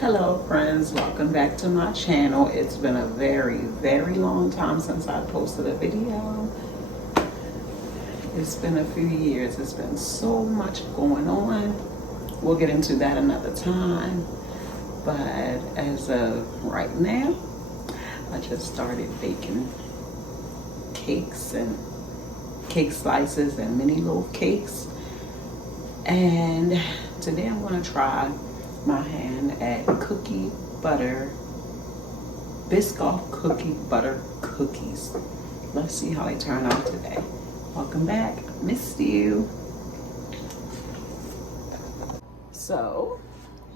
Hello friends, welcome back to my channel. It's been a very long time since I posted a video. It's been a few years. It's been so much going on. We'll get into that another time. But as of right now, I just started baking cakes and cake slices and mini loaf cakes. And today I'm going to try my hand at cookie butter, Biscoff cookie butter cookies. Let's see how they turn out today. Welcome back. Missed you. So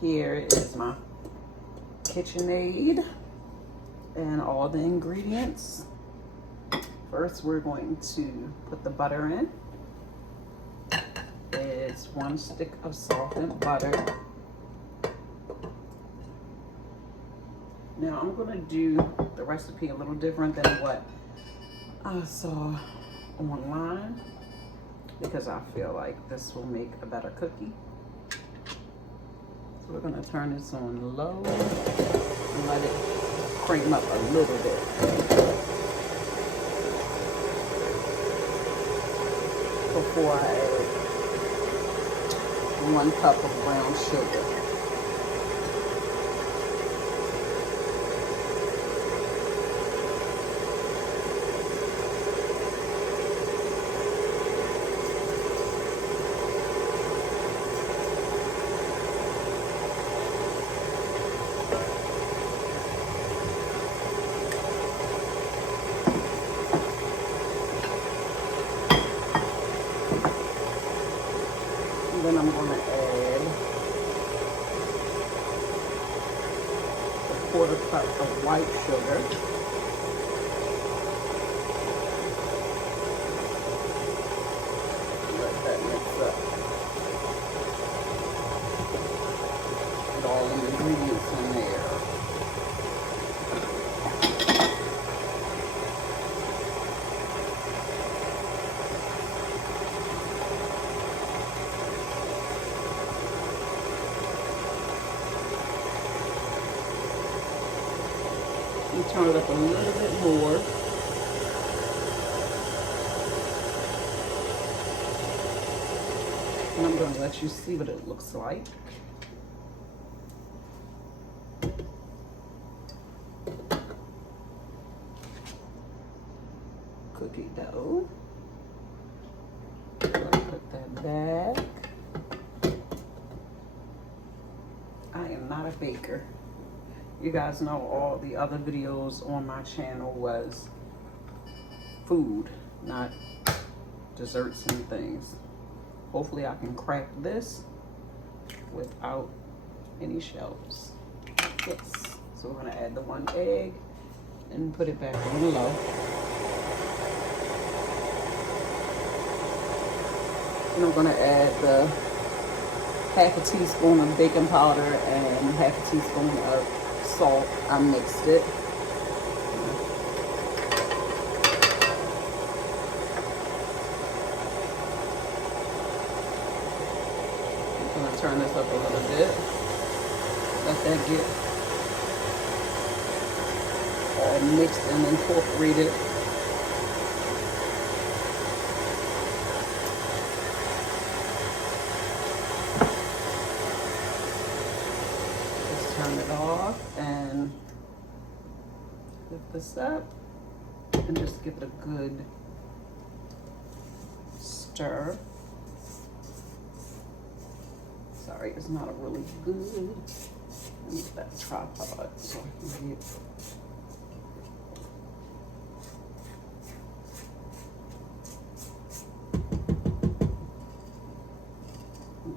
here is my KitchenAid and all the ingredients. First, we're going to put the butter in. It's 1 stick of softened butter. Now I'm gonna do the recipe a little different than what I saw online because I feel like this will make a better cookie. So we're gonna turn this on low and let it cream up a little bit. Before I add 1 cup of brown sugar. Then I'm going to add a 1/4 cup of white sugar. Let that mix up. Put all the ingredients in there. You turn it up a little bit more. And I'm going to let you see what it looks like. Cookie dough. I'm going to put that back. I am not a baker. You guys know all the other videos on my channel was food, not desserts and things. Hopefully I can crack this without any shells. Yes. So we're gonna add the 1 egg and put it back on low. And I'm gonna add the 1/2 teaspoon of baking powder and 1/2 teaspoon of salt. I mixed it. I'm going to turn this up a little bit. Let that get all mixed and incorporated. Turn it off and lift this up and just give it a good stir. Sorry, it's not a really good. I need that tripod so I can get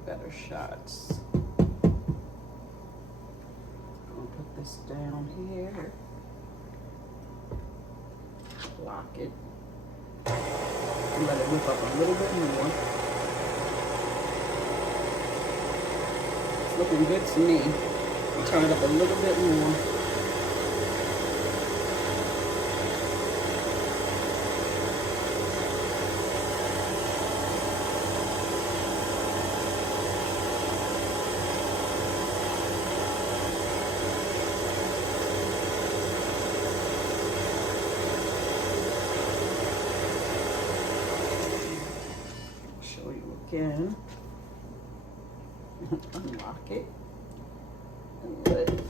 better shots. Put this down here, lock it, and let it whip up a little bit more. It's looking good to me. I'll turn it up a little bit more. again. Unlock it. And let's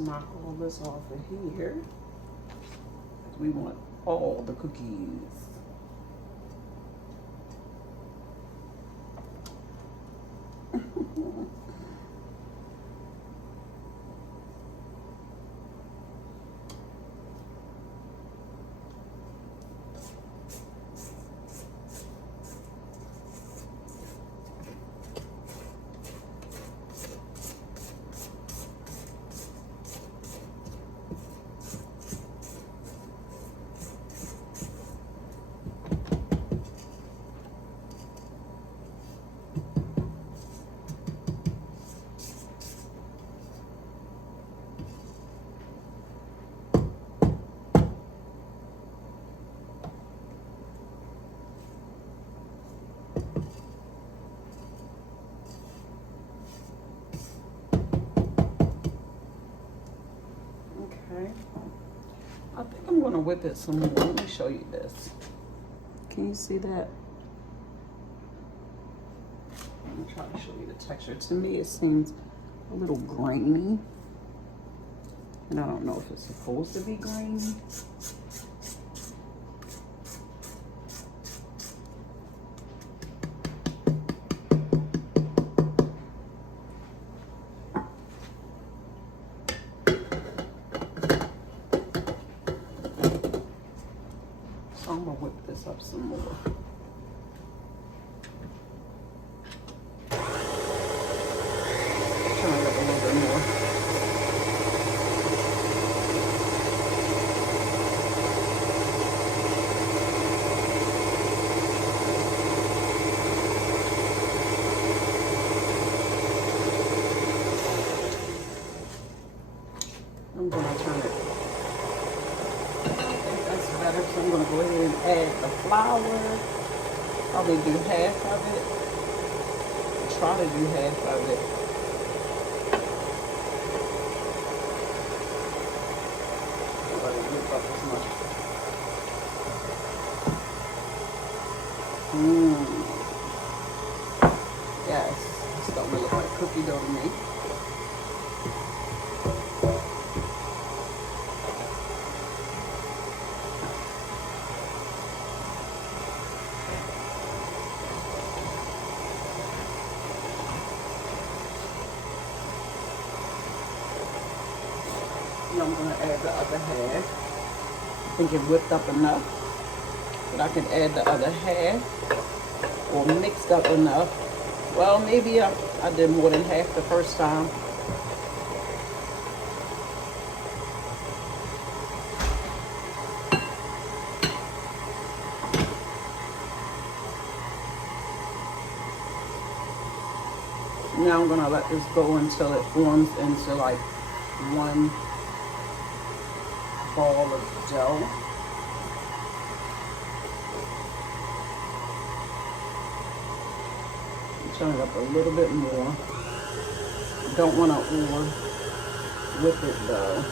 knock all this off of here. We want all the cookies. I think I'm gonna whip it some more. Let me show you this. Can you see that? I'm gonna try to show you the texture. To me, it seems a little grainy. And I don't know if it's supposed to be grainy. I'm gonna whip this up some more. Turn it up a little bit more. I'm gonna turn it. Better, so I'm going to go ahead and add the flour. Probably do half of it. Try to do half of it. Don't let it whip up as much. Yes, it's starting to look like cookie dough to me. I'm going to add the other half. I think it whipped up enough that I can add the other half, or mixed up enough. Well, maybe I did more than half the first time. Now I'm going to let this go until it forms into like one ball of dough. Turn it up a little bit more. Don't want to over whip it though.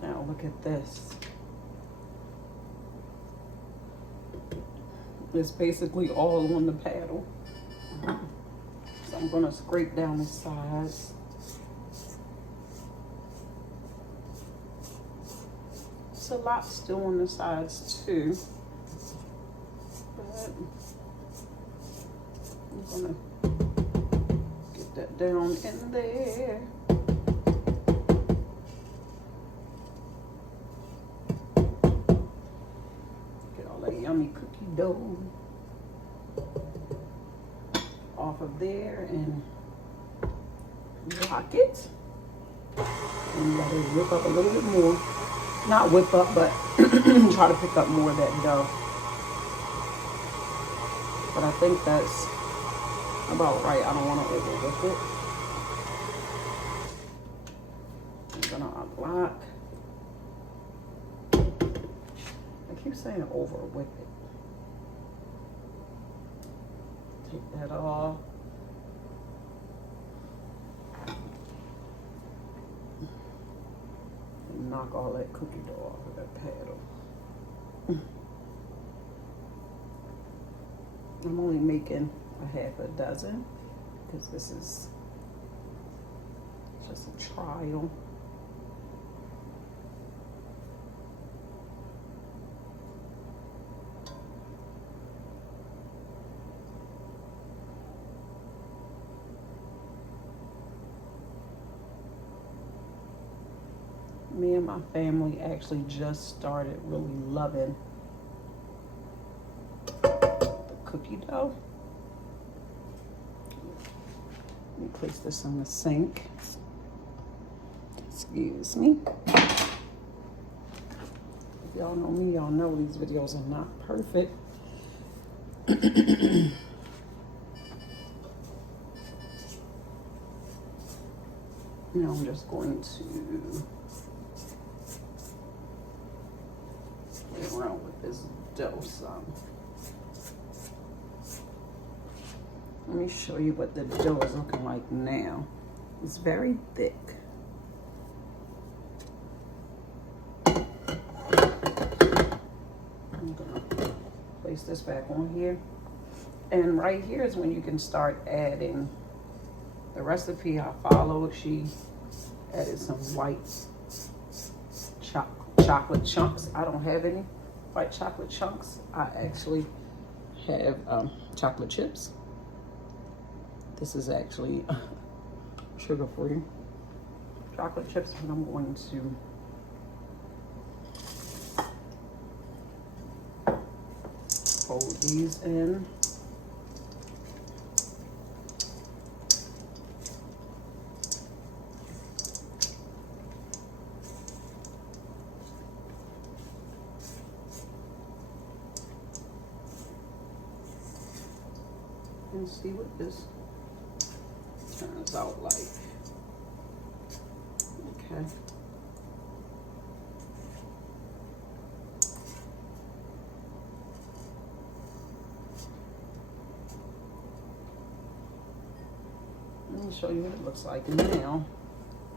Now look at this. It's basically all on the paddle. So I'm gonna scrape down the sides. It's a lot still on the sides too. But I'm gonna get that down in there. Get all that yummy cookie dough off of there and lock it. And let it whip up a little bit more. Not whip up, but try to pick up more of that dough. But I think that's about right. I don't want to over whip it. I'm gonna unlock. I keep saying over whip it. Take that off. knock all that cookie dough off of that paddle. I'm only making a half a dozen because this is just a trial. Me and my family actually just started really loving the cookie dough. Let me place this in the sink. Excuse me. If y'all know me, y'all know these videos are not perfect. Now I'm just going to play around with this dough some. Let me show you what the dough is looking like now. It's very thick. I'm gonna place this back on here. And right here is when you can start adding the recipe I followed. She added some white chocolate chunks. I don't have any white chocolate chunks. I actually have chocolate chips. This is actually sugar-free chocolate chips, and I'm going to fold these in. And see what this turns out like. Okay. Let me show you what it looks like now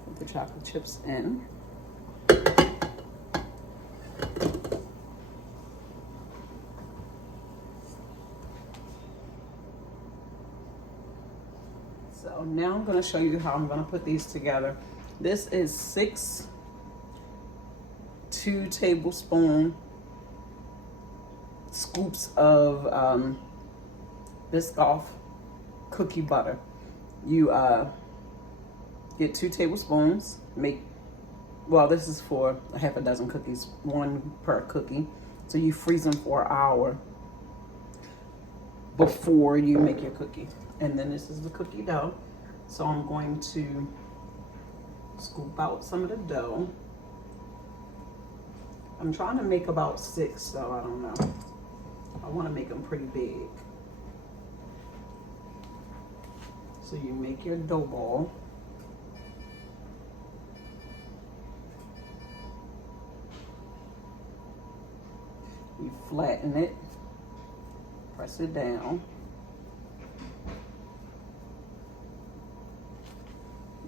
with the chocolate chips in. So now I'm going to show you how I'm going to put these together. This is 6 2-tablespoon scoops of Biscoff cookie butter. You get 2 tablespoons. This is for a half a dozen cookies, 1 per cookie. So you freeze them for an hour before you make your cookie. And then this is the cookie dough. So I'm going to scoop out some of the dough. I'm trying to make about 6, so I don't know. I want to make them pretty big. So you make your dough ball. You flatten it, press it down.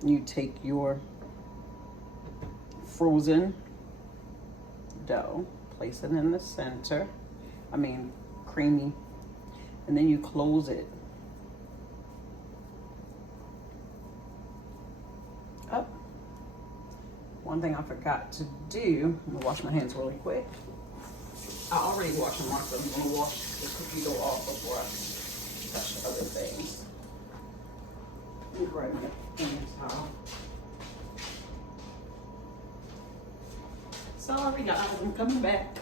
You take your frozen dough, place it in the center, creamy, and then you close it up. One thing I forgot to do, I'm gonna wash my hands really quick. I already washed them once, but I'm gonna wash the cookie dough off before I touch other things. Let me grab my hand towel. Sorry guys, I'm coming back.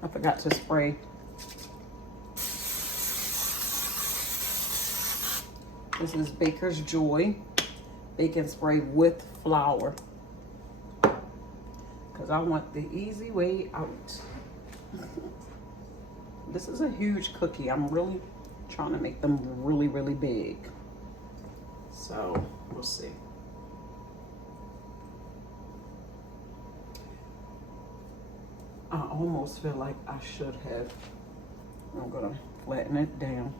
I forgot to spray. This is Baker's Joy baking spray with flour, because I want the easy way out. This is a huge cookie. I'm really trying to make them really, really big. So we'll see. I almost feel like I should have, I'm gonna flatten it down.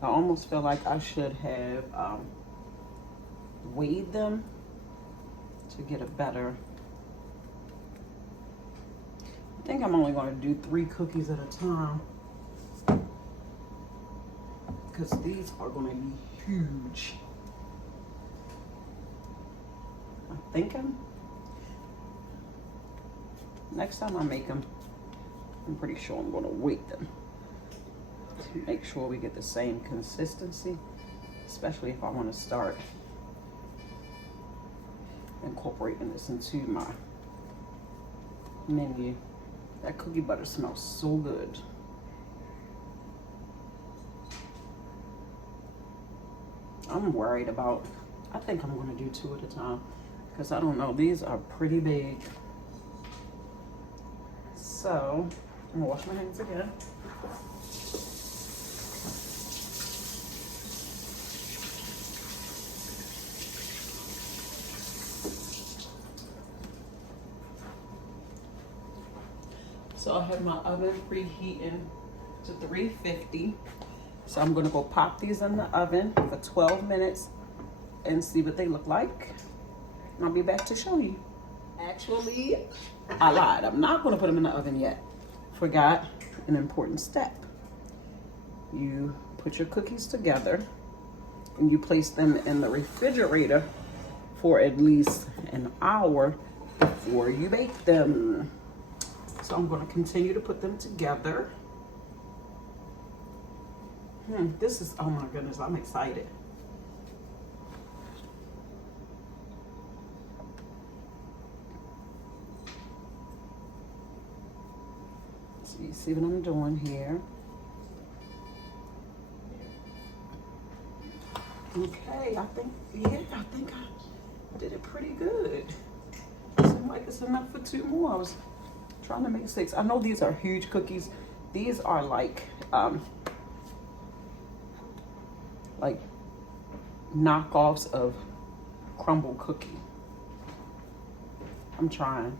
I almost feel like I should have weighed them to get a better. I think I'm only going to do 3 cookies at a time because these are going to be huge. I'm thinking next time I make them, I'm pretty sure I'm going to weight them to make sure we get the same consistency, especially if I want to start incorporating this into my menu. That cookie butter smells so good. I'm worried about, I think I'm going to do 2 at a time because I don't know, these are pretty big. So I'm going to wash my hands again. So I have my oven preheating to 350. So I'm gonna go pop these in the oven for 12 minutes and see what they look like. And I'll be back to show you. Actually, I lied. I'm not gonna put them in the oven yet. Forgot an important step. You put your cookies together and you place them in the refrigerator for at least an hour before you bake them. So I'm going to continue to put them together. This is, oh my goodness, I'm excited. So you see what I'm doing here. Okay, I think I did it pretty good. Seems like it's enough for 2 more. I was trying to make 6. I know these are huge cookies. These are like knockoffs of crumble cookie. I'm trying.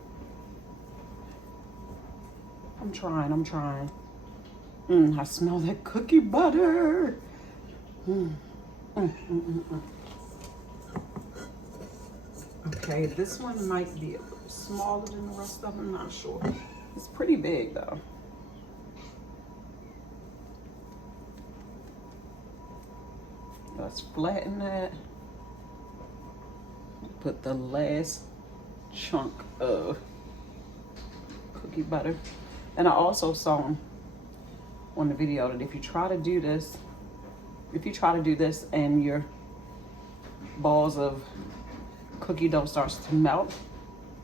I smell that cookie butter. Okay, this one might be a little smaller than the rest of them, I'm not sure. It's pretty big though. Let's flatten that. Put the last chunk of cookie butter. And I also saw on the video that if you try to do this and your balls of cookie dough starts to melt,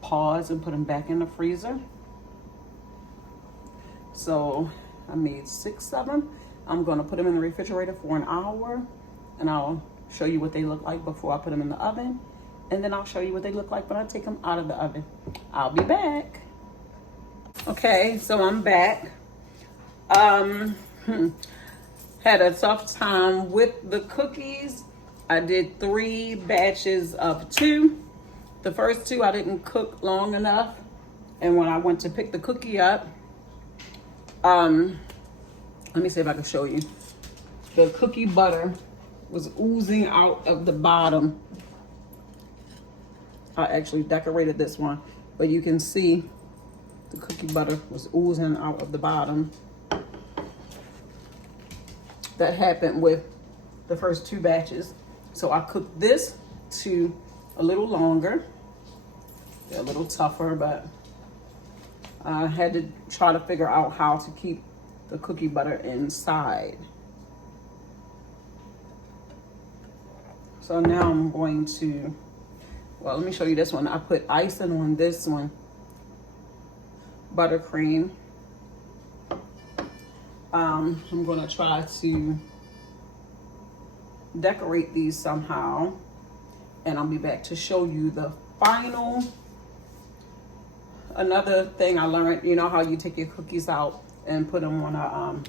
pause and put them back in the freezer. So I made 6 of them. I'm gonna put them in the refrigerator for an hour and I'll show you what they look like before I put them in the oven. And then I'll show you what they look like when I take them out of the oven. I'll be back. Okay, so I'm back. Had a tough time with the cookies. I did 3 batches of 2. The first 2 I didn't cook long enough. And when I went to pick the cookie up, let me see if I can show you. The cookie butter was oozing out of the bottom. I actually decorated this one, but you can see the cookie butter was oozing out of the bottom. That happened with the first 2 batches. So I cooked this to a little longer. They're a little tougher, but I had to try to figure out how to keep the cookie butter inside. So now I'm going to, well, let me show you this one. I put icing on this one, buttercream. I'm gonna try to decorate these somehow, and I'll be back to show you the final. Another thing I learned, you know how you take your cookies out and put them on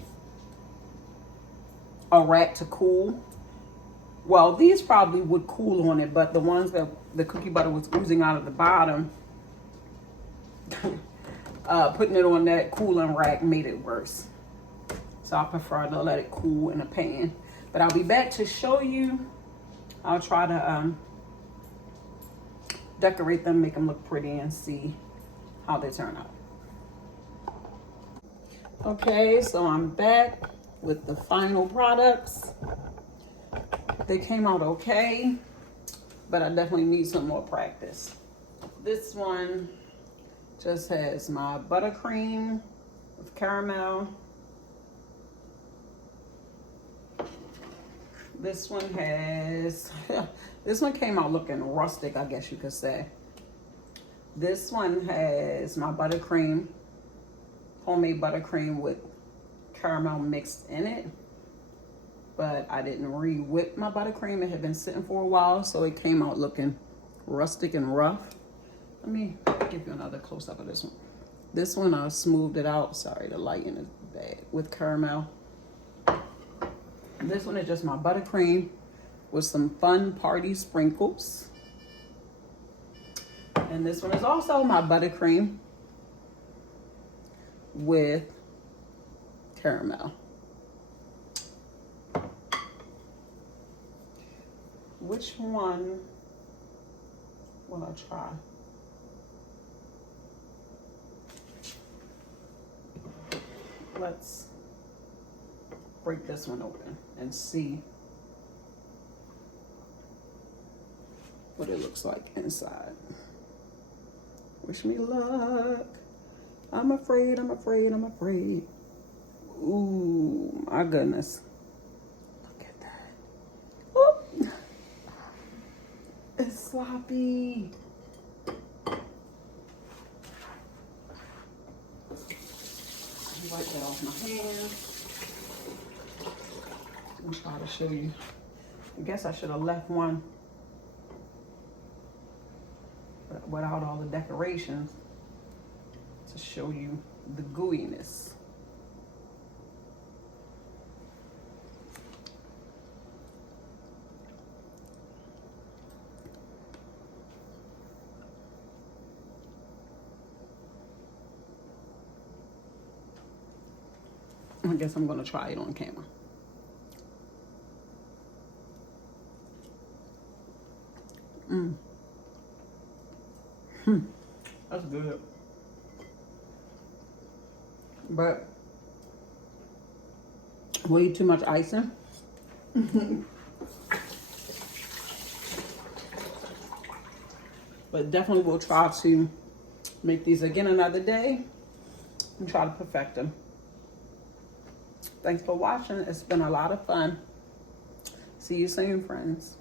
a rack to cool? Well, these probably would cool on it, but the ones that the cookie butter was oozing out of the bottom, putting it on that cooling rack made it worse. So I prefer to let it cool in a pan. But I'll be back to show you. I'll try to decorate them, make them look pretty, and see how they turn out. Okay, so I'm back with the final products. They came out okay, but I definitely need some more practice. This one just has my buttercream with caramel. This one has, this one came out looking rustic, I guess you could say. This one has my buttercream, homemade buttercream with caramel mixed in it. But I didn't re-whip my buttercream. It had been sitting for a while, so it came out looking rustic and rough. Let me give you another close-up of this one. This one, I smoothed it out. Sorry, the lighting is bad. With caramel. This one is just my buttercream with some fun party sprinkles. And this one is also my buttercream with caramel. Which one will I try? Let's break this one open and see what it looks like inside. Wish me luck. I'm afraid, I'm afraid, I'm afraid. Ooh, my goodness. Look at that. Oop. It's sloppy. Wipe that off my hand. I'm trying to show you. I guess I should have left one without all the decorations to show you the gooiness. I guess I'm gonna try it on camera. That's good. But way too much icing. But definitely will try to make these again another day and try to perfect them. Thanks for watching. It's been a lot of fun. See you soon, friends.